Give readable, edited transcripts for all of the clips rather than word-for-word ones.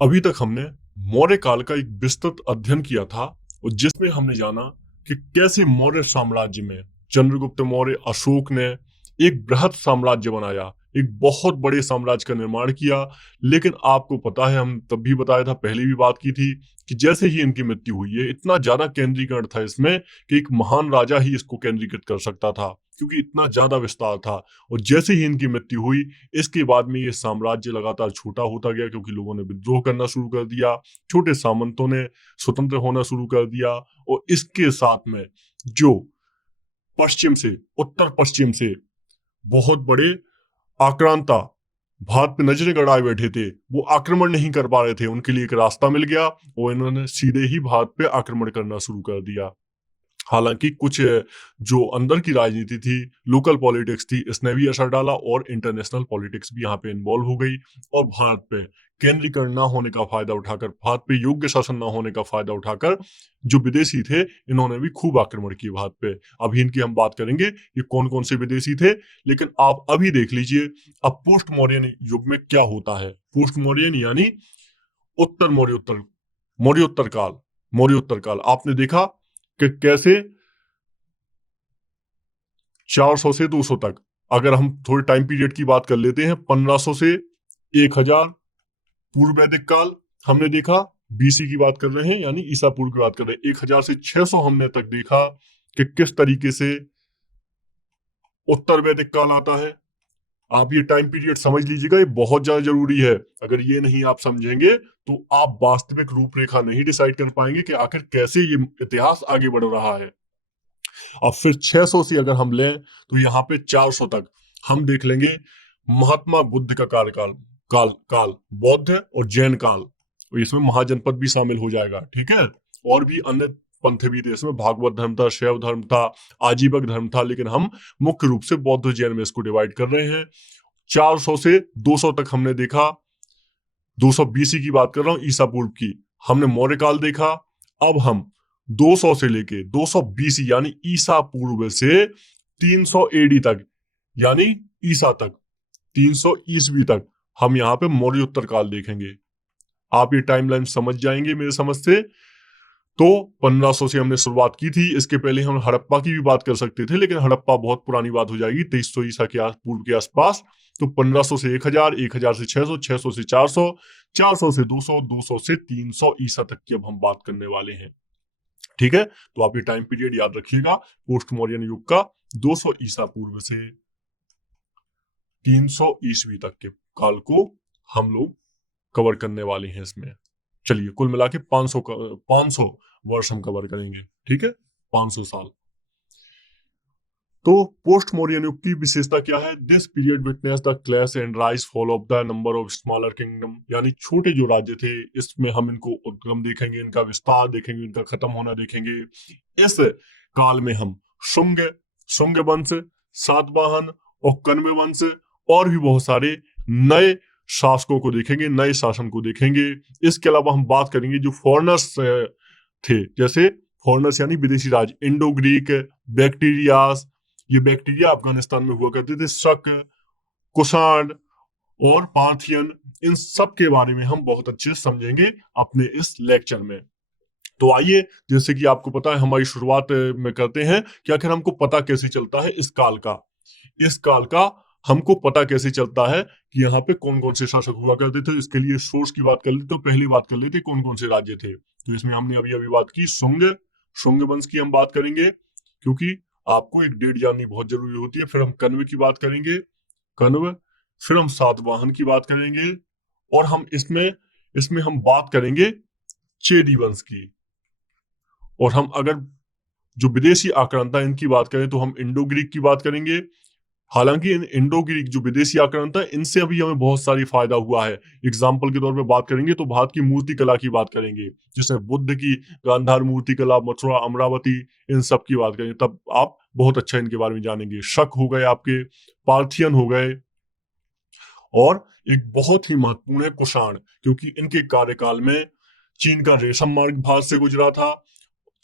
अभी तक हमने मौर्य काल का एक विस्तृत अध्ययन किया था और जिसमें हमने जाना कि कैसे मौर्य साम्राज्य में चंद्रगुप्त मौर्य अशोक ने एक बृहद साम्राज्य बनाया, एक बहुत बड़े साम्राज्य का निर्माण किया। लेकिन आपको पता है, हम तब भी बताया था, पहले भी बात की थी कि जैसे ही इनकी मृत्यु हुई है, इतना ज्यादा केंद्रीकरण था इसमें कि एक महान राजा ही इसको केंद्रीकृत कर सकता था, क्योंकि इतना ज्यादा विस्तार था। और जैसे ही इनकी मृत्यु हुई, इसके बाद में ये साम्राज्य लगातार छोटा होता गया, क्योंकि लोगों ने विद्रोह करना शुरू कर दिया, छोटे सामंतों ने स्वतंत्र होना शुरू कर दिया। और इसके साथ में जो पश्चिम से, उत्तर पश्चिम से बहुत बड़े आक्रांता भारत पे नजरें गड़ाए बैठे थे, वो आक्रमण नहीं कर पा रहे थे, उनके लिए एक रास्ता मिल गया और इन्होंने सीधे ही भारत पे आक्रमण करना शुरू कर दिया। हालांकि कुछ जो अंदर की राजनीति थी, लोकल पॉलिटिक्स थी, इसने भी असर डाला और इंटरनेशनल पॉलिटिक्स भी यहाँ पे इन्वॉल्व हो गई। और भारत पे केंद्रीकरण ना होने का फायदा उठाकर, भारत पे योग्य शासन ना होने का फायदा उठाकर जो विदेशी थे, इन्होंने भी खूब आक्रमण किए भारत पे। अभी इनकी हम बात करेंगे ये कौन कौन से विदेशी थे। लेकिन आप अभी देख लीजिए अब पोस्ट मौर्यन युग में क्या होता है। पोस्ट मौर्यन यानी उत्तर मौर्योत्तर, मौर्योत्तर काल, मौर्योत्तर काल। आपने देखा कि कैसे 400 से 200 तक, अगर हम थोड़े टाइम पीरियड की बात कर लेते हैं, 1500 से 1000 पूर्व वैदिक काल हमने देखा, बीसी की बात कर रहे हैं यानी ईसा पूर्व की बात कर रहे हैं। 1000 से 600 हमने तक देखा कि किस तरीके से उत्तर वैदिक काल आता है। आप ये टाइम पीरियड समझ लीजिएगा, ये बहुत ज्यादा जरूरी है। अगर ये नहीं आप समझेंगे तो आप वास्तविक रूपरेखा नहीं डिसाइड कर पाएंगे कि आखिर कैसे ये इतिहास आगे बढ़ रहा है। अब फिर 600 से अगर हम लें तो यहाँ पे 400 तक हम देख लेंगे महात्मा बुद्ध का कार्यकाल, काल काल बौद्ध और जैन काल। और इसमें महाजनपद भी शामिल हो जाएगा, ठीक है। और भी अन्य पंथ भी थे इसमें, भागवत धर्म था, शैव धर्म था, आजीवक धर्म था, लेकिन हम मुख्य रूप से बौद्ध और जैन में इसको डिवाइड कर रहे हैं। 400 से 200 तक हमने देखा, 200 बीसी की बात कर रहा हूं, ईसा पूर्व की। हमने मौर्य काल देखा। अब हम 200 से लेके 200 बीसी यानी ईसा पूर्व से 300 एडी तक, यानी ईसा तक, 300 ईसवी तक हम यहाँ पे मौर्योत्तर काल देखेंगे। आप ये टाइमलाइन समझ जाएंगे मेरे समझ से। तो 1500 से हमने शुरुआत की थी, इसके पहले हम हड़प्पा की भी बात कर सकते थे, लेकिन हड़प्पा बहुत पुरानी बात हो जाएगी, 2300 ईसा के पूर्व के आसपास। तो 1500 से 1000, 1000 से 600, 600 से 400, 400 से 200, 200 से 300 ईसा तक की अब हम बात करने वाले हैं, ठीक है। तो आप ये टाइम पीरियड याद रखिएगा, पोस्ट मौर्यन युग का 200 ईसा पूर्व से 300 ईस्वी तक के काल को हम लोग कवर करने वाले हैं इसमें। चलिए कुल मिला के 500 वर्ष हम कवर करेंगे, ठीक है, 500 साल। तो पोस्ट मौर्यन युग की विशेषता क्या है? This period witness the clash and rise fall of the number of smaller kingdom, यानी छोटे जो राज्य थे, इसमें हम इनको उद्गम देखेंगे, इनका विस्तार देखेंगे, इनका खत्म होना देखेंगे। इस काल में हम शुंग, शुंग वंश, सातवाहन और कण्व वंश और भी बहुत सारे नए शासकों को देखेंगे, नए शासन को देखेंगे। इसके अलावा हम बात करेंगे जो फॉरेनर्स थे, जैसे फॉरेनर्स यानी विदेशी राज, इंडो ग्रीक, बैक्टीरियास, ये बैक्टीरिया अफगानिस्तान में हुआ करते थे, शक, कुषाण और पार्थियन, इन सब के बारे में हम बहुत अच्छे से समझेंगे अपने इस लेक्चर में। तो आइए, जैसे कि आपको पता है, हमारी शुरुआत में करते हैं कि आखिर हमको पता कैसे चलता है इस काल का। इस काल का हमको पता कैसे चलता है कि यहाँ पे कौन कौन से शासक हुआ करते थे। इसके लिए सोर्स की बात कर लेते, तो पहली बात कर लेते कौन कौन से राज्य थे। तो इसमें हमने अभी अभी बात की शुंग, शुंग वंश की हम बात करेंगे, क्योंकि आपको एक डेट जाननी बहुत जरूरी होती है। फिर हम कण्व की बात करेंगे, कण्व, फिर हम सातवाहन की बात करेंगे, और हम इसमें इसमें हम बात करेंगे चेदी वंश की। और हम अगर जो विदेशी आक्रांता इनकी बात करें तो हम इंडो ग्रीक की बात करेंगे। हालांकि इन इंडो ग्रीक जो विदेशी आक्रांता, इनसे अभी हमें बहुत सारी फायदा हुआ है। एग्जाम्पल के तौर पे बात करेंगे तो भारत की मूर्ति कला की बात करेंगे, जिसमें बुद्ध की गांधार मूर्ति कला, मथुरा, अमरावती, इन सब की बात करेंगे, तब आप बहुत अच्छा इनके बारे में जानेंगे। शक हो गए आपके, पार्थियन हो गए, और एक बहुत ही महत्वपूर्ण है कुषाण, क्योंकि इनके कार्यकाल में चीन का रेशम मार्ग भारत से गुजरा था।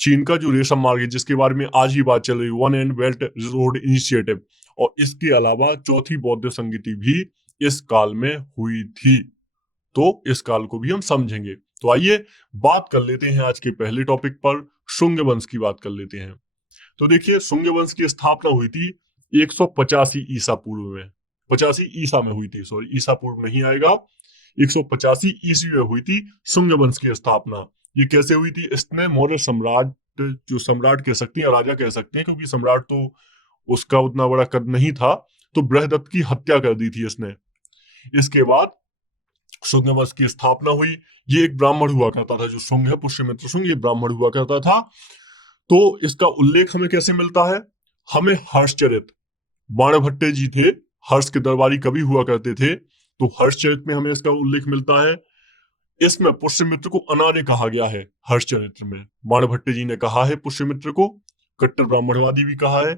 चीन का जो रेशम मार्ग है, जिसके बारे में आज ही बात चल रही, one and belt road initiative, और इसके अलावा चौथी बौद्ध संगति भी इस काल में हुई थी। तो इस काल को भी हम समझेंगे। तो आइए बात कर लेते हैं आज के पहले टॉपिक पर, शुंग वंश की बात कर लेते हैं। तो देखिए, शुंग वंश की स्थापना हुई थी 185 ईसा पूर्व में, 85 ईसा में हुई थी, सॉरी ईसा पूर्व नहीं आएगा, 185 ईस्वी में हुई थी शुंग वंश की स्थापना। ये कैसे हुई थी? इसने मौर्य सम्राट, जो सम्राट कह सकते हैं, राजा कह सकते हैं, क्योंकि सम्राट तो उसका उतना बड़ा कद नहीं था, तो बृहदत्त की हत्या कर दी थी इसने। इसके बाद शुंग वंश की स्थापना हुई। ये एक ब्राह्मण हुआ करता था, जो शुंग है, पुष्यमित्र शुंग, ये ब्राह्मण हुआ करता था। तो इसका उल्लेख हमें कैसे मिलता है? हमें हर्षचरित, बाणभट्ट जी थे, हर्ष के दरबारी कवि हुआ करते थे, तो हर्षचरित में हमें इसका उल्लेख मिलता है। इसमें पुष्यमित्र को अनार्य कहा गया है। हर्षचरित्र में बाणभट्ट जी ने कहा है पुष्यमित्र को कट्टर ब्राह्मणवादी भी कहा है।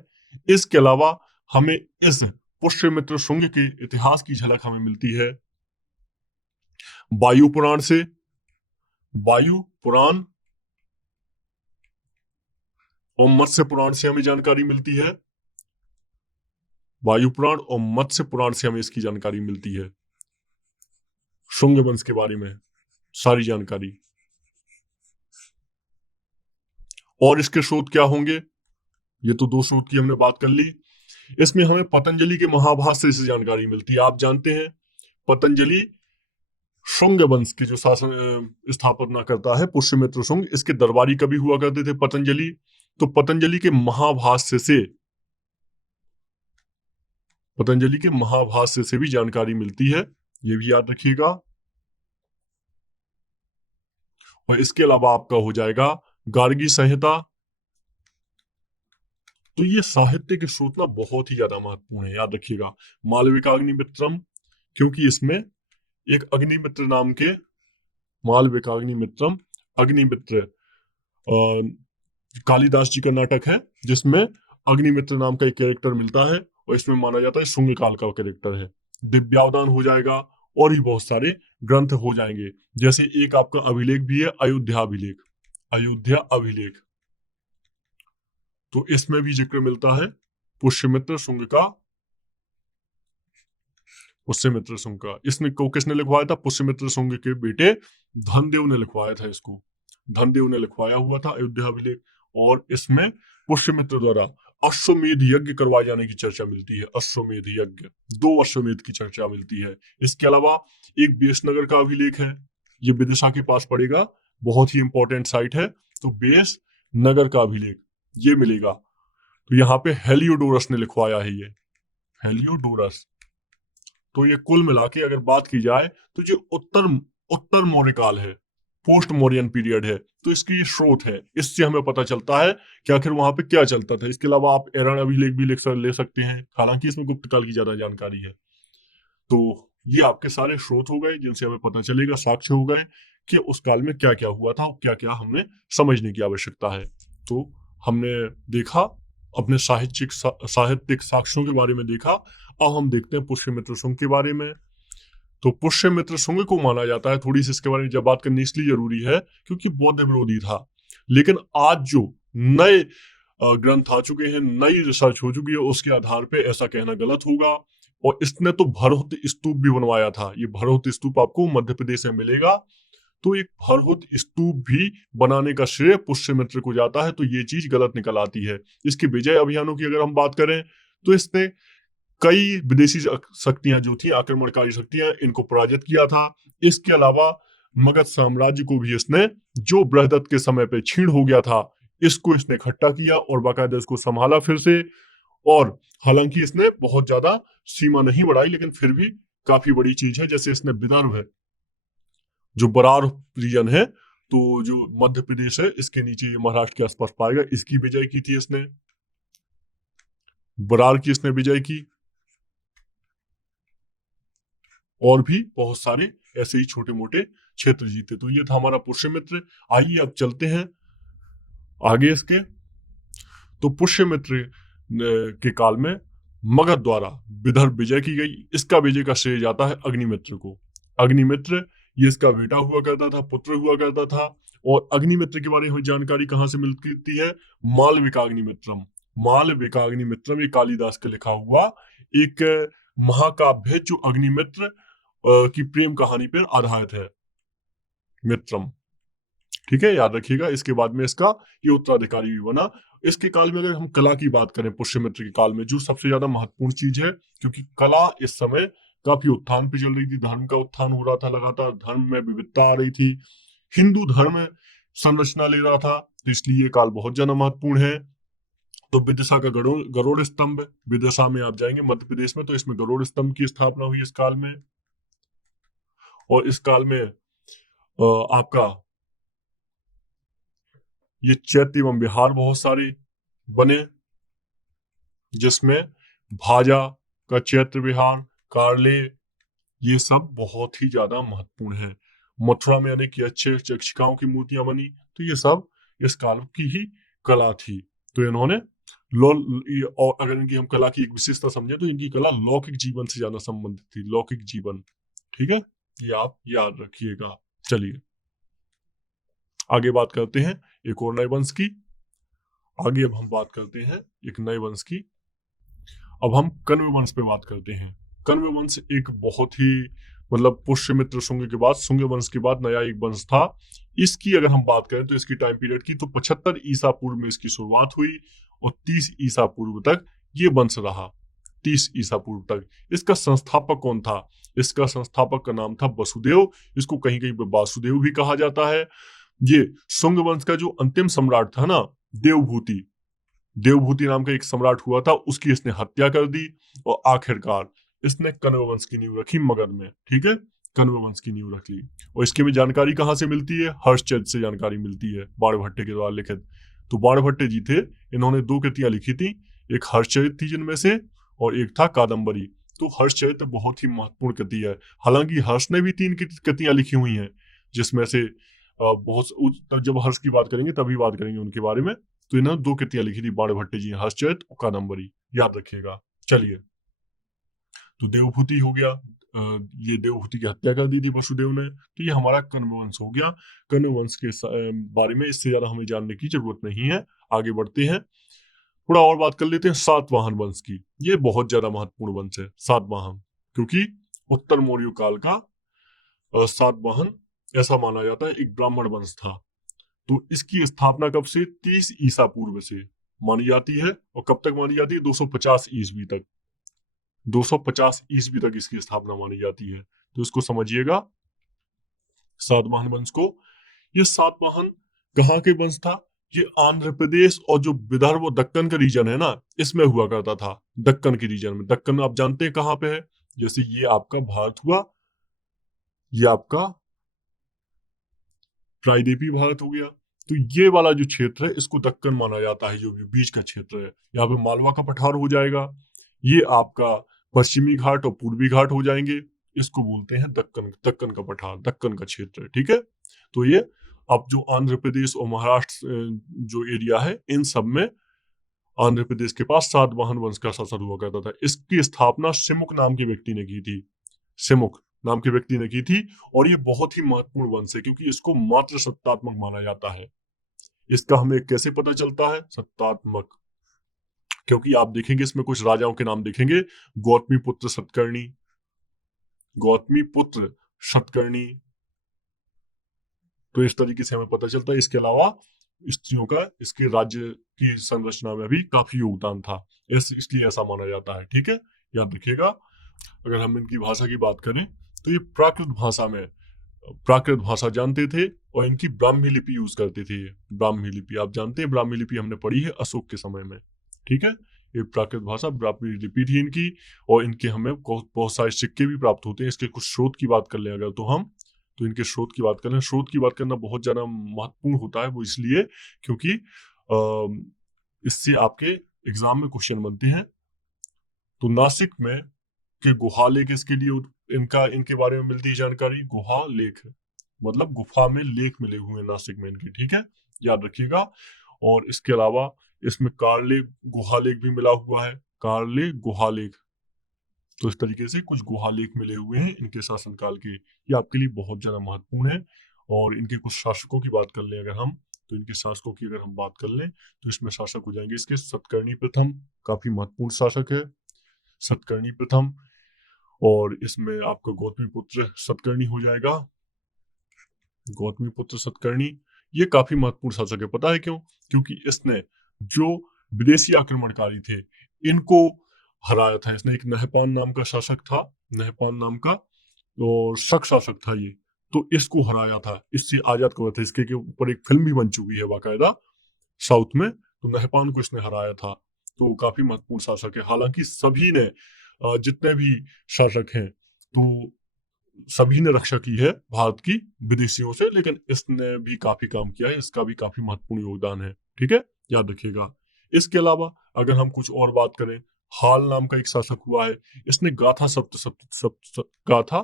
इसके अलावा हमें इस पुष्यमित्र शुंग के इतिहास की झलक हमें मिलती है वायु पुराण से। वायु पुराण और मत्स्य पुराण से हमें जानकारी मिलती है। वायु पुराण और मत्स्य पुराण से हमें इसकी जानकारी मिलती है, शुंग वंश के बारे में सारी जानकारी। और इसके स्रोत क्या होंगे? ये तो दो स्रोत की हमने बात कर ली। इसमें हमें पतंजलि के महाभाष्य से जानकारी मिलती है। आप जानते हैं पतंजलि शुंग वंश की जो शासन स्थापना करता है, पुष्यमित्र शुंग, इसके दरबारी कवि हुआ करते थे पतंजलि। तो पतंजलि के महाभाष्य से, पतंजलि के महाभाष्य से भी जानकारी मिलती है, ये भी याद रखिएगा। और इसके अलावा आपका हो जाएगा गार्गी संहिता। तो ये साहित्य के स्रोत ना बहुत ही ज्यादा महत्वपूर्ण है, याद रखिएगा। मालविकाग्निमित्रम, क्योंकि इसमें एक अग्निमित्र नाम के, मालविकाग्निमित्रम, अग्निमित्र कालिदास जी का नाटक है, जिसमें अग्निमित्र नाम का एक कैरेक्टर मिलता है, और इसमें माना जाता है शुंग काल का कैरेक्टर है। दिव्यावदान हो जाएगा, और भी बहुत सारे ग्रंथ हो जाएंगे। जैसे एक आपका अभिलेख भी है, अयोध्या अभिलेख, अयोध्या अभिलेख, तो इसमें भी जिक्र मिलता है पुष्यमित्र शुंग का, पुष्यमित्र शुंग का। इसने को किसने लिखवाया था? पुष्यमित्र शुंग के बेटे धनदेव ने लिखवाया था इसको, धनदेव ने लिखवाया हुआ था अयोध्या अभिलेख। और इसमें पुष्यमित्र द्वारा अश्वमेध यज्ञ करवाए जाने की चर्चा मिलती है, अश्वमेध यज्ञ, 2 अश्वमेध की चर्चा मिलती है। इसके अलावा एक बेसनगर का अभिलेख है, ये विदिशा के पास पड़ेगा, बहुत ही इंपॉर्टेंट साइट है। तो बेसनगर का अभिलेख ये मिलेगा। तो यहाँ पे हेलियोडोरस ने लिखवाया है, ये हेलियोडोरस। तो ये कुल मिला के अगर बात की जाए तो जो उत्तर मौर्य काल है, पोस्ट मौर्यन पीरियड है, तो इसकी ये स्रोत है। इससे हमें पता चलता है कि आखिर वहां पे क्या चलता था। इसके अलावा आप एरन अभिलेख भी ले सकते हैं, हालांकि इसमें गुप्त काल की ज्यादा जानकारी है। तो ये आपके सारे स्रोत हो गए, जिनसे हमें पता चलेगा, साक्ष्य हो गए कि उस काल में क्या क्या हुआ था और क्या क्या हमें समझने की आवश्यकता है। तो हमने देखा, अपने साहित्यिक साक्ष्यों के बारे में देखा। अब हम देखते हैं पुष्यमित्र शुंग के बारे में। तो पुष्यमित्र शुंग को माना जाता है, थोड़ी सी इसके बारे में जब बात करनी इसलिए जरूरी है क्योंकि बौद्ध विरोधी था। लेकिन आज जो नए ग्रंथ आ चुके हैं, नई रिसर्च हो चुकी है, उसके आधार पे ऐसा कहना गलत होगा। और इसने तो भरहुत स्तूप भी बनवाया था। ये भरहुत स्तूप आपको मध्य प्रदेश में मिलेगा। तो एक भरहुत स्तूप भी बनाने का श्रेय पुष्यमित्र को जाता है। तो ये चीज गलत निकल आती है। इसके विजय अभियानों की अगर हम बात करें तो इसने कई विदेशी शक्तियां जो थी, आक्रमणकारी शक्तियां, इनको पराजित किया था। इसके अलावा मगध साम्राज्य को भी इसने, जो बृहदत्त के समय पे छीण हो गया था, इसको इसने इकट्ठा किया और बाकायदा इसको संभाला फिर से। और हालांकि इसने बहुत ज्यादा सीमा नहीं बढ़ाई, लेकिन फिर भी काफी बड़ी चीज है। जैसे इसने विदर्भ, जो बरार रीजन है, तो जो मध्य प्रदेश है, इसके नीचे महाराष्ट्र के आसपास पाएगा, इसकी विजय की थी इसने, बरार की इसने विजय की। और भी बहुत सारे ऐसे ही छोटे मोटे क्षेत्र जीते। तो ये था हमारा पुष्यमित्र। आइए अब चलते हैं आगे इसके। तो पुष्यमित्र के काल में मगध द्वारा विदर्भ विजय की गई। इसका विजय का श्रेय जाता है अग्निमित्र को। अग्निमित्र ये इसका बेटा हुआ करता था, पुत्र हुआ करता था। और अग्निमित्र के बारे में जानकारी कहां से मिलती है? मालविकाग्निमित्रम। मालविकाग्निमित्रम ये कालिदास का लिखा हुआ एक महाकाव्य है, जो अग्निमित्र की प्रेम कहानी पर आधारित है, मित्रम। ठीक है, याद रखिएगा। इसके बाद में इसका ये उत्तराधिकारी भी बना। इसके काल में अगर हम कला की बात करें, पुष्यमित्र के काल में जो सबसे ज्यादा महत्वपूर्ण चीज है, क्योंकि कला इस समय काफी उत्थान पे चल रही थी, धर्म का उत्थान हो रहा था लगातार, धर्म में विविधता आ रही थी, हिंदू धर्म संरचना ले रहा था, तो इसलिए ये काल बहुत ज्यादा महत्वपूर्ण है। तो विदिशा का गरुड़ स्तंभ, विदिशा में आप जाएंगे मध्य प्रदेश में, तो इसमें गरुड़ स्तंभ की स्थापना हुई इस काल में। और इस काल में आपका ये चैत्य एवं विहार बहुत सारे बने, जिसमें भाजा का चैत्र विहार, कार्ले, ये सब बहुत ही ज्यादा महत्वपूर्ण है। मथुरा में अनेक अच्छे शिक्षिकाओं की मूर्तियां बनी, तो ये सब इस काल की ही कला थी। तो इन्होंने और अगर इनकी हम कला की एक विशेषता समझे तो इनकी कला लौकिक जीवन से ज्यादा संबंधित थी, लौकिक जीवन। ठीक है, ये आप याद रखिएगा। चलिए आगे बात करते हैं एक और नए वंश की। आगे अब हम बात करते हैं एक नए वंश की। अब हम कण्व वंश पे बात करते हैं। कण्व वंश एक बहुत ही मतलब पुष्यमित्र शुंग के बाद, शुंग वंश के बाद नया एक वंश था। इसकी अगर हम बात करें तो इसकी टाइम पीरियड की, तो 75 ईसा पूर्व में इसकी शुरुआत हुई और 30 ईसा पूर्व तक ये वंश रहा। 30 ईसा पूर्व तक। इसका संस्थापक कौन था? इसका संस्थापक का नाम था वसुदेव। इसको कहीं कहीं पे वासुदेव भी कहा जाता है। ये शुंग वंश का जो अंतिम सम्राट था ना, देवभूति, देवभूति नाम का एक सम्राट हुआ था, उसकी इसने हत्या कर दी और आखिरकार इसने कण्व वंश की नींव रखी मगध में। ठीक है, कण्व वंश की नींव रख ली। और इसकी में जानकारी कहां से मिलती है? हर्षचंद्र से जानकारी मिलती है, बाणभट्ट के द्वारा लिखित। तो बाणभट्ट जी थे, इन्होंने 2 कृतियां लिखी थी, एक हर्षचरित थी जिनमें से, और एक था कादम्बरी। तो हर्षचरित बहुत ही महत्वपूर्ण कृति है। हालांकि हर्ष ने भी 3 कृतियां लिखी हुई हैं, जिसमें से बहुत, जब हर्ष की बात करेंगे तभी बात करेंगे उनके बारे में। तो इन्होंने 2 कृतियां लिखी थी बाणभट्ट जी, हर्षचरित और कादम्बरी, याद रखिएगा। चलिए, तो देवभूति हो गया, ये देवभूति की हत्या कर दी थी वसुदेव ने। तो ये हमारा कण्व वंश हो गया। कण्व वंश के बारे में इससे ज्यादा हमें जानने की जरूरत नहीं है। आगे बढ़ते हैं, थोड़ा और बात कर लेते हैं सातवाहन वंश की। ये बहुत ज्यादा महत्वपूर्ण वंश है सातवाहन, क्योंकि उत्तर मौर्य काल का सातवाहन ऐसा माना जाता है एक ब्राह्मण वंश था। तो इसकी स्थापना कब से? 30 ईसा पूर्व से मानी जाती है। और कब तक मानी जाती है? 250 ईस्वी तक। 250 ईस्वी तक इसकी स्थापना मानी जाती है। तो इसको समझिएगा, सातवाहन वंश को। ये सातवाहन कहाँ के वंश था? ये आंध्र प्रदेश और जो विदर्भ और दक्कन का रीजन है ना, इसमें हुआ करता था। दक्कन के रीजन में, दक्कन आप जानते हैं कहाँ पे है? जैसे ये आपका भारत हुआ, ये आपका प्रायद्वीपीय भारत हो गया। तो ये वाला जो क्षेत्र है इसको दक्कन माना जाता है, जो बीच का क्षेत्र है। यहाँ पे मालवा का पठार हो जाएगा, ये आपका पश्चिमी घाट और पूर्वी घाट हो जाएंगे। इसको बोलते हैं दक्कन, दक्कन का पठार, दक्कन का क्षेत्र। ठीक है, तो ये अब जो आंध्र प्रदेश और महाराष्ट्र जो एरिया है, इन सब में आंध्र प्रदेश के पास सातवाहन वंश का शासन हुआ करता था। इसकी स्थापना सिमुक नाम के व्यक्ति ने की थी, सिमुक नाम के व्यक्ति ने की थी। और ये बहुत ही महत्वपूर्ण वंश है, क्योंकि इसको मात्र सत्तात्मक माना जाता है। इसका हमें कैसे पता चलता है सत्तात्मक? क्योंकि आप देखेंगे इसमें कुछ राजाओं के नाम देखेंगे, गौतमी पुत्र सतकर्णी, गौतमी पुत्र सतकर्णी। तो इस तरीके से हमें पता चलता है। इसके अलावा स्त्रियों का इसके राज्य की संरचना में भी काफी योगदान था, इसलिए ऐसा माना जाता है। ठीक है, याद रखिएगा। अगर हम इनकी भाषा की बात करें तो ये प्राकृत भाषा में, प्राकृत भाषा जानते थे और इनकी ब्राह्मी लिपि यूज करते थे। ब्राह्मी लिपि आप जानते हैं, ब्राह्मी लिपि हमने पढ़ी है अशोक के समय में। ठीक है, ये प्राकृत भाषा ब्राह्मी लिपि थी इनकी। और इनके हमें बहुत सारे सिक्के भी प्राप्त होते हैं। इसके कुछ स्रोत की बात कर लें अगर, तो हम तो इनके स्रोत की बात करें, स्रोत की बात करना बहुत ज्यादा महत्वपूर्ण होता है। वो इसलिए क्योंकि इससे आपके एग्जाम में क्वेश्चन बनते हैं। तो नासिक में के गुहा लेख, इसके लिए इनका इनके बारे में मिलती है जानकारी। गुहा लेख मतलब गुफा में लेख मिले हुए हैं नासिक में इनके। ठीक है, याद रखिएगा। और इसके अलावा इसमें कारले गुहा लेख भी मिला हुआ है, कारले गुहा लेख। तो इस तरीके से कुछ गुहा लेख मिले हुए हैं इनके शासनकाल के, ये आपके लिए बहुत ज्यादा महत्वपूर्ण है। और इनके कुछ शासकों की बात कर लें अगर हम, तो इनके शासकों की अगर हम बात कर लें तो इसमें शासक हो जाएंगे इसके सतकर्णी प्रथम, काफी महत्वपूर्ण शासक है सतकर्णी प्रथम। और इसमें आपका गौतमीपुत्र सतकर्णी हो जाएगा। गौतमीपुत्र सतकर्णी ये काफी महत्वपूर्ण शासक है, पता है क्यों? क्योंकि इसने जो विदेशी आक्रमणकारी थे इनको हराया था। इसने एक नहपान नाम का शासक था, नहपान नाम का, और शक शासक था ये, तो इसको हराया था, इससे आजाद करवाया था। इसके ऊपर एक फिल्म भी बन चुकी है बाकायदा साउथ में, तो नहपान को इसने हराया था। तो काफी महत्वपूर्ण शासक है। हालांकि सभी ने जितने भी शासक हैं तो सभी ने रक्षा की है भारत की विदेशियों से, लेकिन इसने भी काफी काम किया है, इसका भी काफी महत्वपूर्ण योगदान है। ठीक है, याद रखिएगा। इसके अलावा अगर हम कुछ और बात करें, हाल नाम का एक शासक हुआ है, इसने गाथा गाथा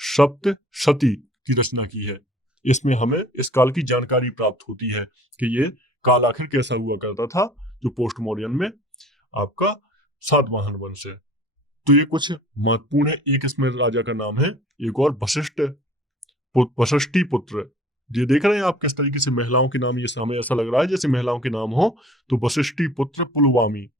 सप्तशती की रचना की है। इसमें हमें इस काल की जानकारी प्राप्त होती है कि ये काल आखिर कैसा हुआ करता था, जो पोस्ट मौर्यन में आपका सातवाहन वंश है। तो ये कुछ महत्वपूर्ण है। एक इसमें राजा का नाम है, एक और वशिष्ठी पुत्र। ये देख रहे हैं आप किस तरीके से महिलाओं के नाम, ये हमें ऐसा लग रहा है जैसे महिलाओं के नाम हो। तो वशिष्ठी पुत्र पुलवामी,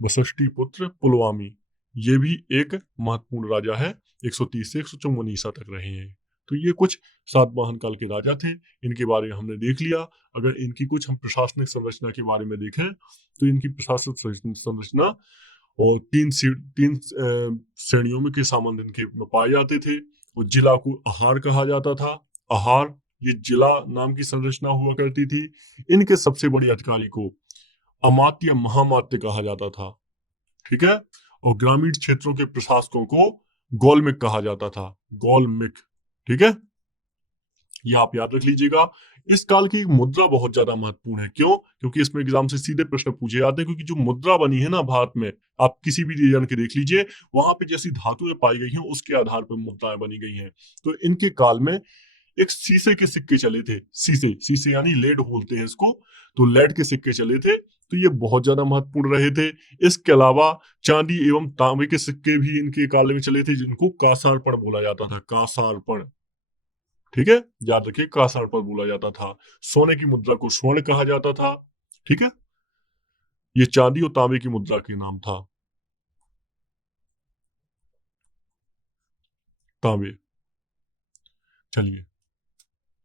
वशिष्ठी पुत्र पुलवामी, ये भी एक महत्वपूर्ण राजा है। 130 से 154 ईसा तक रहे हैं। तो ये कुछ सातवाहन काल के राजा थे, इनके बारे में हमने देख लिया। अगर इनकी कुछ हम प्रशासनिक संरचना के बारे में देखें तो इनकी प्रशासनिक संरचना और तीन श्रेणियों में के सामान इनके में पाए जाते थे। और जिला को आहार कहा जाता था। आहार, ये जिला नाम की संरचना हुआ करती थी। इनके सबसे बड़े अधिकारी को अमात्य महामात्य कहा जाता था। ठीक है, और ग्रामीण क्षेत्रों के प्रशासकों को गोलमिक कहा जाता था, गोलमिक। ठीक है, ये आप याद रख लीजिएगा। इस काल की मुद्रा बहुत ज्यादा महत्वपूर्ण है। क्यों? क्योंकि इसमें एग्जाम से सीधे प्रश्न पूछे जाते हैं। क्योंकि जो मुद्रा बनी है ना भारत में, आप किसी भी रीजन के देख लीजिए, वहां पे जैसी धातुएं पाई गई हैं उसके आधार पर मुद्राएं बनी गई हैं। तो इनके काल में एक शीशे के सिक्के चले थे। शीशे यानी लेड बोलते हैं इसको। तो लेड के सिक्के चले थे, तो ये बहुत ज्यादा महत्वपूर्ण रहे थे। इसके अलावा चांदी एवं तांबे के सिक्के भी इनके काल में चले थे, जिनको कासारपण बोला जाता था, कासारपण। ठीक है, याद रखिए, कासारपण बोला जाता था। सोने की मुद्रा को स्वर्ण कहा जाता था। ठीक है, ये चांदी और तांबे की मुद्रा के नाम था, तांबे। चलिए,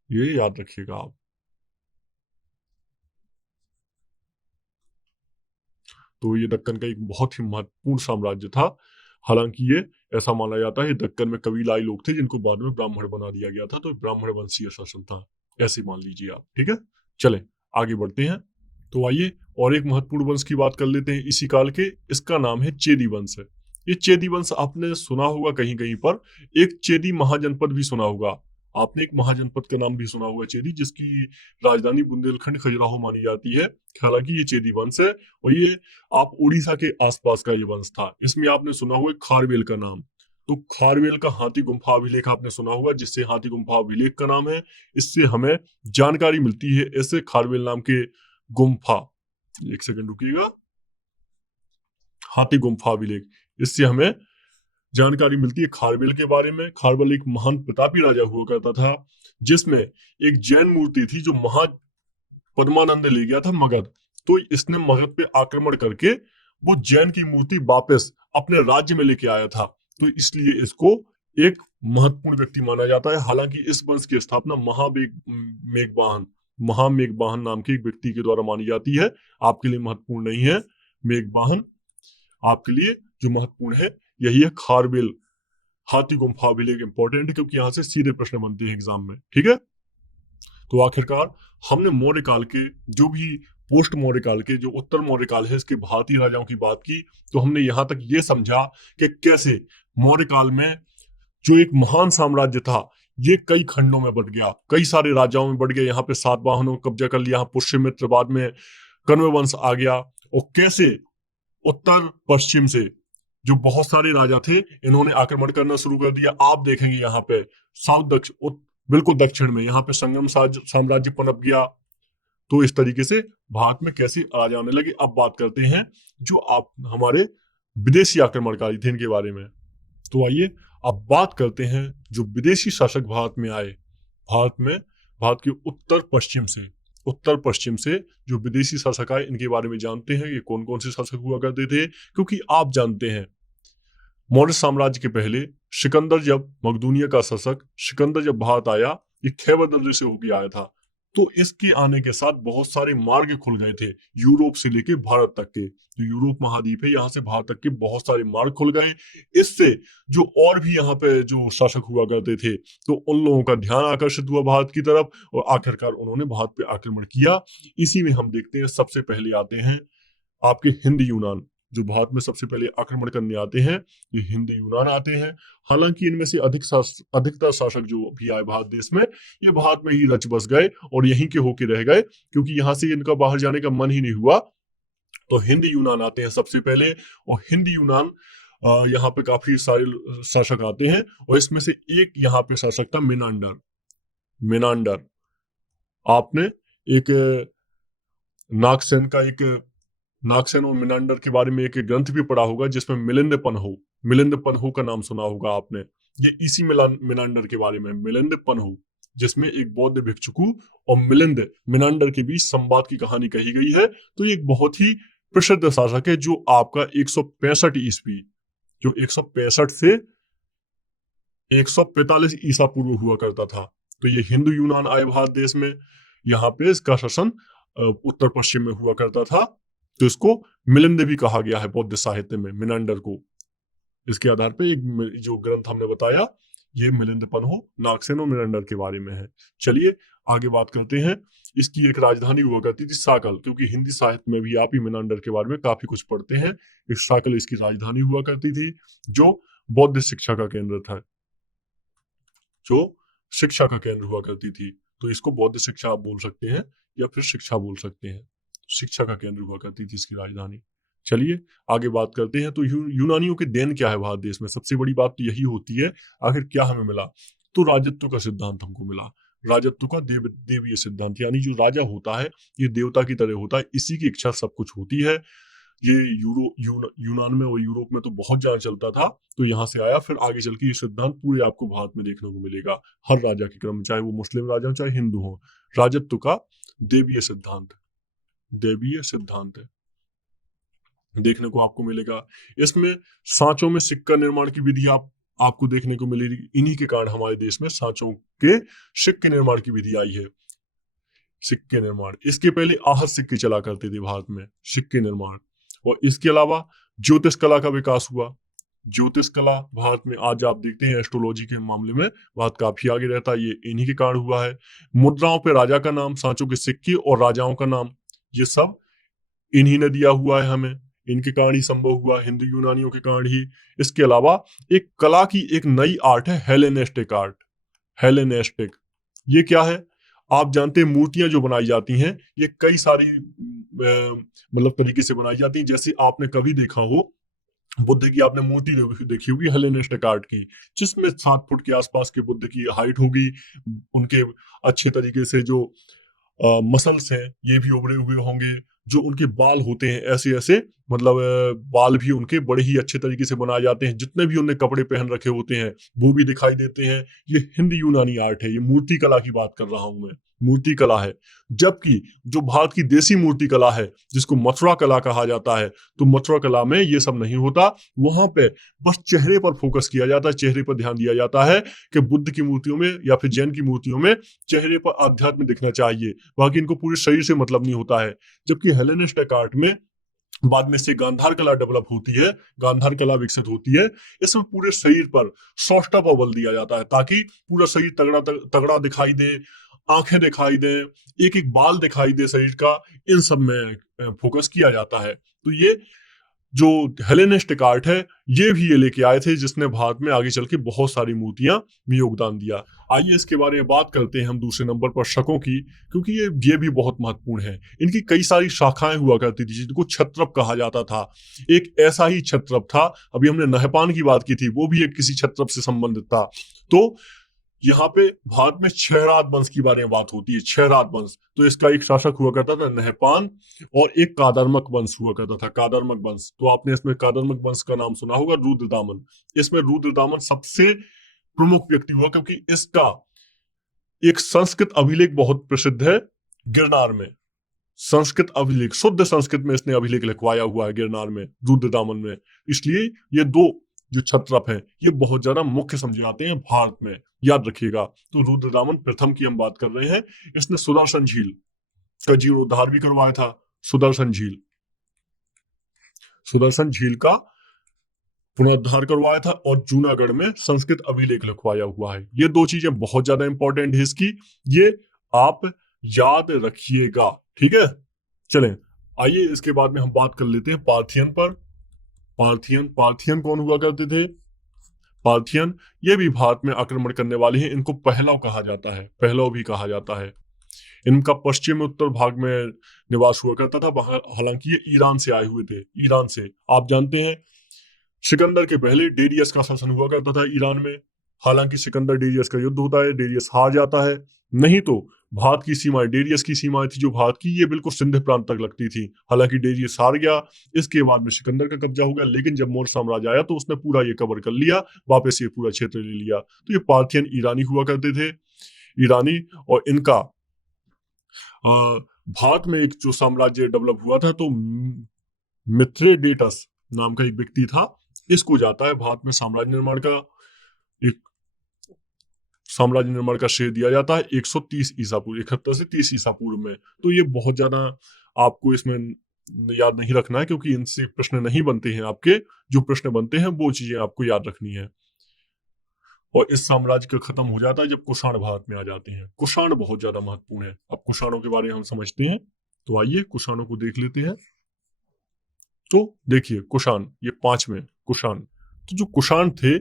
ये याद रखिएगा आप। तो ये दक्कन का एक बहुत ही महत्वपूर्ण साम्राज्य था। हालांकि ये ऐसा माना जाता है दक्कन में कबीलाई लोग थे जिनको बाद में ब्राह्मण बना दिया गया था, तो ब्राह्मण वंशीय शासन था, ऐसे मान लीजिए आप। ठीक है, चलें आगे बढ़ते हैं। तो आइए और एक महत्वपूर्ण वंश की बात कर लेते हैं इसी काल के। इसका नाम है चेदी वंश। ये चेदी वंश आपने सुना होगा कहीं कहीं पर। एक चेदी महाजनपद भी सुना होगा आपने, एक महाजनपद का नाम भी सुना होगा चेदी, जिसकी राजधानी बुंदेलखंड खजुराहो मानी जाती है। हालांकि ये चेदी वंश है और ये आप उड़ीसा के आसपास का ये वंश था। इसमें आपने सुना होगा खारवेल का नाम। तो खारवेल का हाथी गुम्फा अभिलेख आपने सुना होगा, जिससे हाथी गुम्फा अभिलेख का नाम है। इससे हमें जानकारी मिलती है ऐसे खारवेल नाम के गुम्फा। एक सेकंड रुकिएगा, हाथी गुम्फा अभिलेख, इससे हमें जानकारी मिलती है खारवेल के बारे में। खारवेल एक महान प्रतापी राजा हुआ करता था, जिसमें एक जैन मूर्ति थी जो महा पद्मानंद ले गया था मगध। तो इसने मगध पे आक्रमण करके वो जैन की मूर्ति वापस अपने राज्य में लेके आया था। तो इसलिए इसको एक महत्वपूर्ण व्यक्ति माना जाता है। हालांकि इस वंश की स्थापना महामेघवाहन नाम के एक व्यक्ति के द्वारा मानी जाती है। आपके लिए महत्वपूर्ण नहीं है मेघवाहन, आपके लिए जो महत्वपूर्ण है यही है खारवेल। हाथी गुम्फा अभिलेख इंपॉर्टेंट है क्योंकि यहां से सीधे प्रश्न बनते हैं एग्जाम में। ठीक है, तो आखिरकार हमने मौर्य काल के जो भी पोस्ट मौर्य काल के जो उत्तर मौर्य काल है इसके भारतीय राजाओं की बात की। तो हमने यहां तक ये समझा कि कैसे मौर्य काल में जो एक महान साम्राज्य था ये कई खंडों में बट गया, कई सारे राजाओं में बट गया। यहाँ पे सातवाहनों को कब्जा कर लिया, पुष्यमित्र, बाद में कण्व वंश आ गया। और कैसे उत्तर पश्चिम से जो बहुत सारे राजा थे इन्होंने आक्रमण करना शुरू कर दिया। आप देखेंगे यहाँ पे साउथ दक्षिण, बिल्कुल दक्षिण में यहाँ पे संगम साम्राज्य पनप गया। तो इस तरीके से भारत में कैसे आ जाने लगे। अब बात करते हैं जो आप हमारे विदेशी आक्रमणकारी थे इनके बारे में। तो आइए अब बात करते हैं जो विदेशी शासक भारत में आए। भारत के उत्तर पश्चिम से जो विदेशी शासक आए इनके बारे में जानते हैं। ये कौन कौन से शासक हुआ करते थे, क्योंकि आप जानते हैं मौर्य साम्राज्य के पहले सिकंदर जब मकदूनिया का शासक सिकंदर जब भारत आया, ये खैबर दर्रे से होके आया था। तो इसके आने के साथ बहुत सारे मार्ग खुल गए थे यूरोप से लेके भारत तक के। तो यूरोप महाद्वीप है, यहाँ से भारत तक के बहुत सारे मार्ग खुल गए। इससे जो और भी यहाँ पे जो शासक हुआ करते थे, तो उन लोगों का ध्यान आकर्षित हुआ भारत की तरफ और आखिरकार उन्होंने भारत पे आक्रमण किया। इसी में हम देखते हैं सबसे पहले आते हैं आपके हिंद यूनान। जो भारत में सबसे पहले आक्रमण करने आते हैं, ये हिंद यूनान आते हैं। हालांकि इनमें से अधिकतर शासक जो भी आए भारत देश में, ये भारत में ही रच बस गए और यहीं के होके रह गए, क्योंकि यहाँ से इनका बाहर जाने का मन ही नहीं हुआ। तो हिंद यूनान आते हैं सबसे पहले, और हिंद यूनान यहाँ पे काफी सारे शासक आते हैं, और इसमें से एक यहाँ पे शासक था मिनांडर। मिनांडर आपने एक नागसेन और मिनांडर के बारे में एक ग्रंथ भी पढ़ा होगा, जिसमें मिलिंद पन्हु का नाम सुना होगा आपने। ये इसी मिनांडर के बारे में, मिलिंद पन्हु, जिसमें एक बौद्ध भिक्षुक और मिलिंद मिनांडर के बीच संवाद की कहानी कही गई है। तो ये एक बहुत ही प्रसिद्ध शासक है, जो आपका 165 ईस्वी, जो 165 से 145 ईसा पूर्व हुआ करता था। तो ये हिंदू यूनान आए भारत देश में, यहाँ पे इसका शासन उत्तर पश्चिम में हुआ करता था। तो इसको मिलिंद भी कहा गया है बौद्ध साहित्य में, मिनांडर को। इसके आधार पे एक जो ग्रंथ हमने बताया, ये मिलिंद पन्हु, नागसेन और मिनांडर के बारे में है। चलिए आगे बात करते हैं। इसकी एक राजधानी हुआ करती थी साकल, क्योंकि हिंदी साहित्य में भी आप ही मिनांडर के बारे में काफी कुछ पढ़ते हैं। एक साकल इसकी राजधानी हुआ करती थी, जो बौद्ध शिक्षा का केंद्र था, जो शिक्षा का केंद्र हुआ करती थी। तो इसको बौद्ध शिक्षा आप बोल सकते हैं या फिर शिक्षा बोल सकते हैं। शिक्षा का केंद्र हुआ करती थी इसकी राजधानी। चलिए आगे बात करते हैं। तो यूनानियों के देन क्या है भारत देश में? सबसे बड़ी बात तो यही होती है, आखिर क्या हमें मिला? तो राजत्व का सिद्धांत हमको मिला। राजत्व का देवीय सिद्धांत, यानी जो राजा होता है ये देवता की तरह होता है, इसी की इच्छा सब कुछ होती है। ये यूनान में और यूरोप में तो बहुत ज्यादा चलता था, तो यहाँ से आया। फिर आगे चल के ये सिद्धांत पूरे आपको भारत में देखने को मिलेगा, हर राजा के क्रम, चाहे वो मुस्लिम राजा हो चाहे हिंदू हो। राजत्व का देवीय सिद्धांत है, देखने को आपको मिलेगा। इसमें सांचों में सिक्का निर्माण की विधि आपको देखने को मिलेगी। इन्हीं के कारण हमारे देश में सांचों के सिक्के निर्माण की विधि आई है। सिक्के निर्माण, इसके पहले आहत सिक्के चला करते थे भारत में, सिक्के निर्माण। और इसके अलावा ज्योतिष कला का विकास हुआ। ज्योतिष कला भारत में आज आप देखते हैं एस्ट्रोलॉजी के मामले में भारत काफी आगे रहता है, ये इन्हीं के कारण हुआ है। मुद्राओं पे राजा का नाम, सांचों के सिक्के और राजाओं का नाम, ये सब इन्हीं ने दिया हुआ है हमें, इनके कारण ही संभव हुआ, हिंदू यूनानियों के कारण ही। इसके अलावा एक कला की एक नई आर्ट है हेलेनिस्टिक आर्ट। हेलेनिस्टिक ये क्या है? आप जानते हैं मूर्तियां जो बनाई जाती हैं, ये कई सारी मतलब तरीके से बनाई जाती हैं। जैसे आपने कभी देखा हो बुद्ध की आपने मूर्ति देखी होगी हेलेनिस्टिक आर्ट की, जिसमें 7 फुट के आसपास के बुद्ध की हाइट होगी, उनके अच्छे तरीके से जो मसल्स हैं ये भी उभरे हुए होंगे, जो उनके बाल होते हैं ऐसे ऐसे, मतलब बाल भी उनके बड़े ही अच्छे तरीके से बनाए जाते हैं, जितने भी उन्हें कपड़े पहन रखे होते हैं वो भी दिखाई देते हैं। ये हिंद यूनानी आर्ट है, ये मूर्ति कला की बात कर रहा हूं मैं, मूर्ति कला है। जबकि जो भारत की देसी मूर्ति कला है, जिसको मथुरा कला कहा जाता है, तो मथुरा कला में ये सब नहीं होता। वहां पे बस चेहरे पर फोकस किया जाता है, चेहरे पर ध्यान दिया जाता है कि बुद्ध की मूर्तियों में या फिर जैन की मूर्तियों में चेहरे पर आध्यात्म दिखना चाहिए, बाकी इनको पूरे शरीर से मतलब नहीं होता है। जबकि हेलेनिस्टिक आर्ट में बाद में से गांधार कला डेवलप होती है, गांधार कला विकसित होती है। इसमें पूरे शरीर पर सौष्ठव पर बल दिया जाता है, ताकि पूरा शरीर तगड़ा दिखाई दे, आंखें दिखाई दे, एक एक बाल दिखाई दे शरीर का, इन सब में फोकस किया जाता है। तो ये जो हेलेनिस्टिक आर्ट है, ये भी ये लेके आए थे, जिसने भारत में आगे चल के बहुत सारी मूर्तियां में योगदान दिया। आइए इसके बारे में बात करते हैं हम दूसरे नंबर पर शकों की, क्योंकि ये भी बहुत महत्वपूर्ण है। इनकी कई सारी शाखाएं हुआ करती थी, जिनको क्षत्रप कहा जाता था। एक ऐसा ही क्षत्रप था, अभी हमने नहपान की बात की थी, वो भी एक किसी क्षत्रप से संबंधित था। तो यहाँ पे भारत में क्षयरात वंश की बारे में बात होती है, क्षयरात वंश। तो इसका एक शासक हुआ करता था नहपान, और एक कादरमक वंश हुआ करता था, कादरमक वंश। तो आपने इसमें कादरमक वंश का नाम सुना होगा, रुद्रदामन। इसमें रुद्रदामन सबसे प्रमुख व्यक्ति हुआ, क्योंकि इसका एक संस्कृत अभिलेख बहुत प्रसिद्ध है गिरनार में। संस्कृत अभिलेख, शुद्ध संस्कृत में इसने अभिलेख लिखवाया हुआ है गिरनार में, रुद्रदामन में। इसलिए ये दो जो क्षत्रप हैं, ये बहुत ज्यादा मुख्य समझे जाते हैं भारत में, याद रखिएगा। तो रुद्रदामन प्रथम की हम बात कर रहे हैं। इसने सुदर्शन झील का जीर्णोद्धार भी करवाया था। सुदर्शन झील का पुनरुद्धार करवाया था और जूनागढ़ में संस्कृत अभिलेख लिखवाया हुआ है। ये दो चीजें बहुत ज्यादा इंपॉर्टेंट है इसकी, ये आप याद रखिएगा, ठीक है। चलें, आइए इसके बाद में हम बात कर लेते हैं पार्थियन पर। पार्थियन कौन हुआ करते थे? पार्थियन ये भी भारत में आक्रमण करने वाले हैं। इनको पहलव कहा जाता है, पहलव भी कहा जाता है। इनका पश्चिम उत्तर भाग में निवास हुआ करता था, हालांकि ये ईरान से आए हुए थे। ईरान से, आप जानते हैं सिकंदर के पहले डेरियस का शासन हुआ करता था ईरान में। हालांकि सिकंदर डेरियस का युद्ध होता है, डेरियस हार जाता है। नहीं तो भारत की सीमाएं, डेरियस की सीमाएं थी जो भारत की, ये बिल्कुल सिंध प्रांत तक लगती थी। हालांकि डेरियस हार गया, इसके बाद में सिकंदर का कब्जा हो गया। लेकिन जब मौर्य साम्राज्य आया तो उसने पूरा ये कवर कर लिया, वापस ये पूरा क्षेत्र ले लिया। तो ये पार्थियन ईरानी हुआ करते थे, ईरानी। और इनका भारत में एक जो साम्राज्य डेवलप हुआ था, तो मिथ्रेडेटस नाम का एक व्यक्ति था, इसको जाता है भारत में साम्राज्य निर्माण का श्रेय दिया जाता है 130 ईसा पूर्व, 71 से 30 ईसा पूर्व में। तो ये बहुत ज्यादा आपको इसमें याद नहीं रखना है, क्योंकि इनसे प्रश्न नहीं बनते हैं आपके। जो प्रश्न बनते हैं वो चीजें आपको याद रखनी है। और इस साम्राज्य का खत्म हो जाता है जब कुषाण भारत में आ जाते हैं। कुषाण बहुत ज्यादा महत्वपूर्ण है। अब कुषाणों के बारे में हम समझते हैं, तो आइए कुषाणों को देख लेते हैं। तो देखिए कुषाण, ये 5 में कुषाण। तो जो कुषाण थे,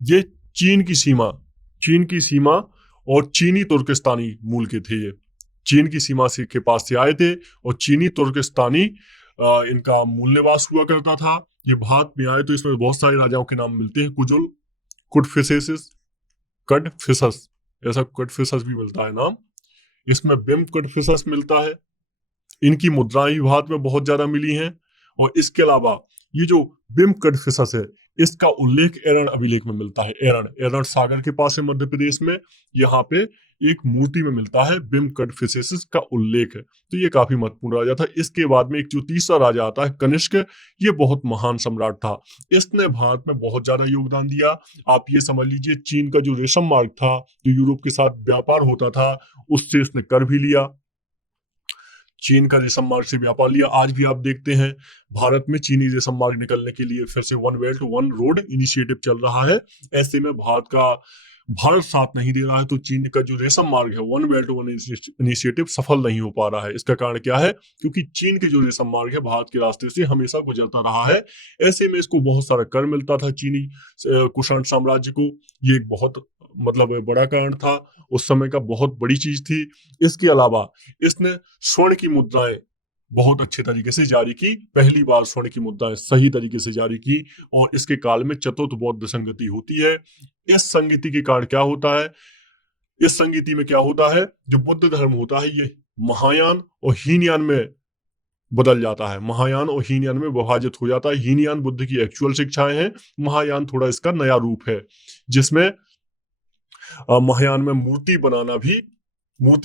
ये चीन की सीमा और चीनी तुर्किस्तानी मूल के थे। ये चीन की सीमा से के पास से आए थे और चीनी तुर्किस्तानी इनका मूल निवास हुआ करता था। ये भारत में आए तो इसमें बहुत सारे राजाओं के नाम मिलते हैं। कुजुल, कडफिसस, ऐसा कडफिसस भी मिलता है नाम। इसमें बिम कडफिसस मिलता है। इनकी मुद्राएं भी भारत में बहुत ज्यादा मिली हैं। और इसके अलावा ये जो बिम कडफिसस है, इसका उल्लेख एरण अभिलेख में मिलता है। एरण सागर के पास है मध्य प्रदेश में। यहाँ पे एक मूर्ति में मिलता है बिम कडफिसस का उल्लेख है। तो ये काफी महत्वपूर्ण राजा था। इसके बाद में एक जो तीसरा राजा आता है कनिष्क, ये बहुत महान सम्राट था। इसने भारत में बहुत ज्यादा योगदान दिया। आप ये समझ लीजिए, चीन का जो रेशम मार्ग था, जो यूरोप के साथ व्यापार होता था, उससे इसने कर भी लिया। चीन का रेशम मार्ग से व्यापार लिया। आज भी आप देखते हैं भारत में चीनी रेशम मार्ग निकलने के लिए फिर से one belt one road initiative चल रहा है। ऐसे में भारत साथ नहीं दे रहा है, तो चीन का जो रेशम मार्ग है, वन बेल्ट वन इनिशिएटिव सफल नहीं हो पा रहा है। इसका कारण क्या है? क्योंकि चीन के जो रेशम मार्ग है भारत के रास्ते से हमेशा गुजरता रहा है। ऐसे में इसको बहुत सारा कर मिलता था चीनी कुषाण साम्राज्य को। ये एक बहुत बड़ा कारण था, उस समय का बहुत बड़ी चीज थी। इसके अलावा इसने स्वर्ण की मुद्राएं बहुत अच्छे तरीके से जारी की। पहली बार स्वर्ण की मुद्राएं सही तरीके से जारी की। और इसके काल में चतुर्थ बौद्ध संगति होती है। इस संगति के कारण क्या होता है? इस संगति में क्या होता है, जो बुद्ध धर्म होता है, ये महायान और हीनयान में बदल जाता है। महायान और हीनयान में विभाजित हो जाता है। हीनयान बुद्ध की एक्चुअल शिक्षाएं हैं, महायान थोड़ा इसका नया रूप है, जिसमें महायान में मूर्ति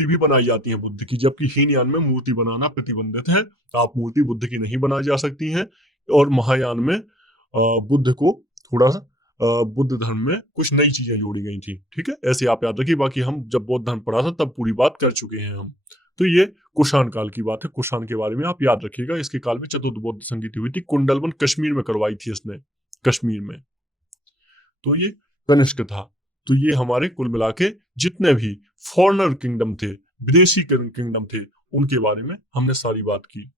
भी बनाई जाती है बुद्ध की, जबकि हीनयान में मूर्ति बनाना प्रतिबंधित है। आप मूर्ति बुद्ध की नहीं बनाई जा सकती हैं। और महायान में बुद्ध को थोड़ा सा बुद्ध धर्म में कुछ नई चीजें जोड़ी गई थी। ठीक है, ऐसे आप याद रखिए। बाकी हम जब बौद्ध धर्म पढ़ा था तब पूरी बात कर चुके हैं हम। तो ये कुषाण काल की बात है। कुषाण के बारे में आप याद रखिएगा। इसके काल में चतुर्थ बौद्ध संगति हुई थी। कुंडलवन कश्मीर में करवाई थी इसने, कश्मीर में। तो ये कनिष्क था। तो ये हमारे कुल मिला के जितने भी फॉरेनर किंगडम थे, विदेशी किंगडम थे, उनके बारे में हमने सारी बात की।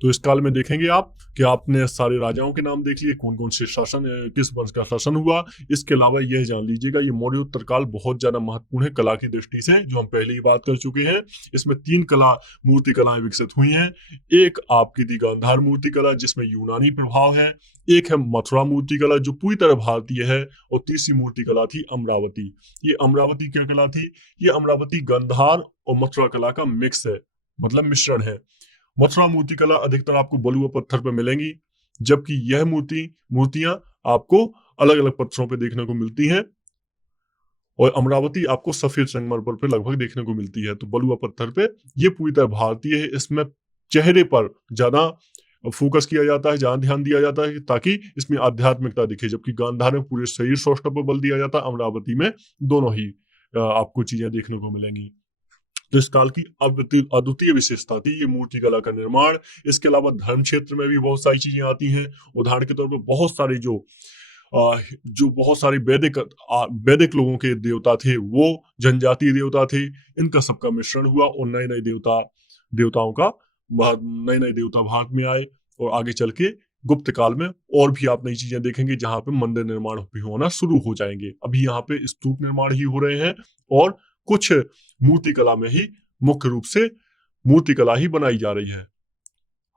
तो इस काल में देखेंगे आप कि आपने सारे राजाओं के नाम देख लिए, कौन कौन से शासन, किस वंश का शासन हुआ। इसके अलावा यह जान लीजिएगा, ये मौर्य उत्तर काल बहुत ज्यादा महत्वपूर्ण है कला की दृष्टि से, जो हम पहले ही बात कर चुके हैं। इसमें 3 मूर्ति कलाएं विकसित हुई हैं। एक आपकी थी गांधार मूर्ति कला, जिसमें यूनानी प्रभाव है। एक है मथुरा मूर्ति कला, जो पूरी तरह भारतीय है। और तीसरी मूर्ति कला थी अमरावती। ये अमरावती क्या कला थी? ये अमरावती गांधार और मथुरा कला का मिक्स है, मिश्रण है। मथुरा मूर्ति कला अधिकतर आपको बलुआ पत्थर पर मिलेंगी, जबकि यह मूर्तियां आपको अलग अलग पत्थरों पे देखने को मिलती हैं। और अमरावती आपको सफेद संगमरमर पे लगभग देखने को मिलती है। तो बलुआ पत्थर पे ये पूरी तरह भारतीय है। इसमें चेहरे पर ज्यादा फोकस किया जाता है, जहाँ ध्यान दिया जाता है ताकि इसमें आध्यात्मिकता दिखे, जबकि गांधार में पूरे शरीर सौष्ठव पर बल दिया जाता है, अमरावती में दोनों ही आपको चीजें देखने को मिलेंगी। तो इस काल की अद्वितीय विशेषता थी ये मूर्ति कला का निर्माण। इसके अलावा धर्म क्षेत्र में भी बहुत सारी चीजें आती हैं। उदाहरण के तौर पर बहुत सारे जो बहुत सारे वैदिक लोगों के देवता थे वो जनजातीय देवता थे, इनका सबका मिश्रण हुआ और नए नए देवताओं का नए नए देवता भारत में आए। और आगे चल के गुप्त काल में और भी आप नई चीजें देखेंगे जहां पे मंदिर निर्माण भी होना शुरू हो जाएंगे। अभी यहाँ पे स्तूप निर्माण ही हो रहे हैं और कुछ मूर्ति कला में ही मुख्य रूप से मूर्ति कला ही बनाई जा रही है।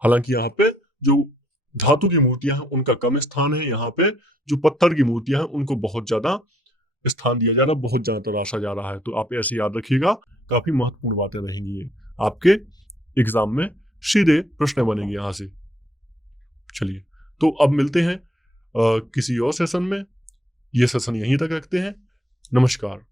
हालांकि यहाँ पे जो धातु की मूर्तियां हैं उनका कम स्थान है, यहाँ पे जो पत्थर की मूर्तियां हैं उनको बहुत ज्यादा स्थान दिया जा रहा है, बहुत ज्यादा तराशा जा रहा है। तो आप ऐसे याद रखिएगा, काफी महत्वपूर्ण बातें रहेंगी ये आपके एग्जाम में, सीधे प्रश्न बनेंगे यहाँ से। चलिए, तो अब मिलते हैं किसी और सेशन में। ये सेशन यहीं तक रखते हैं। नमस्कार।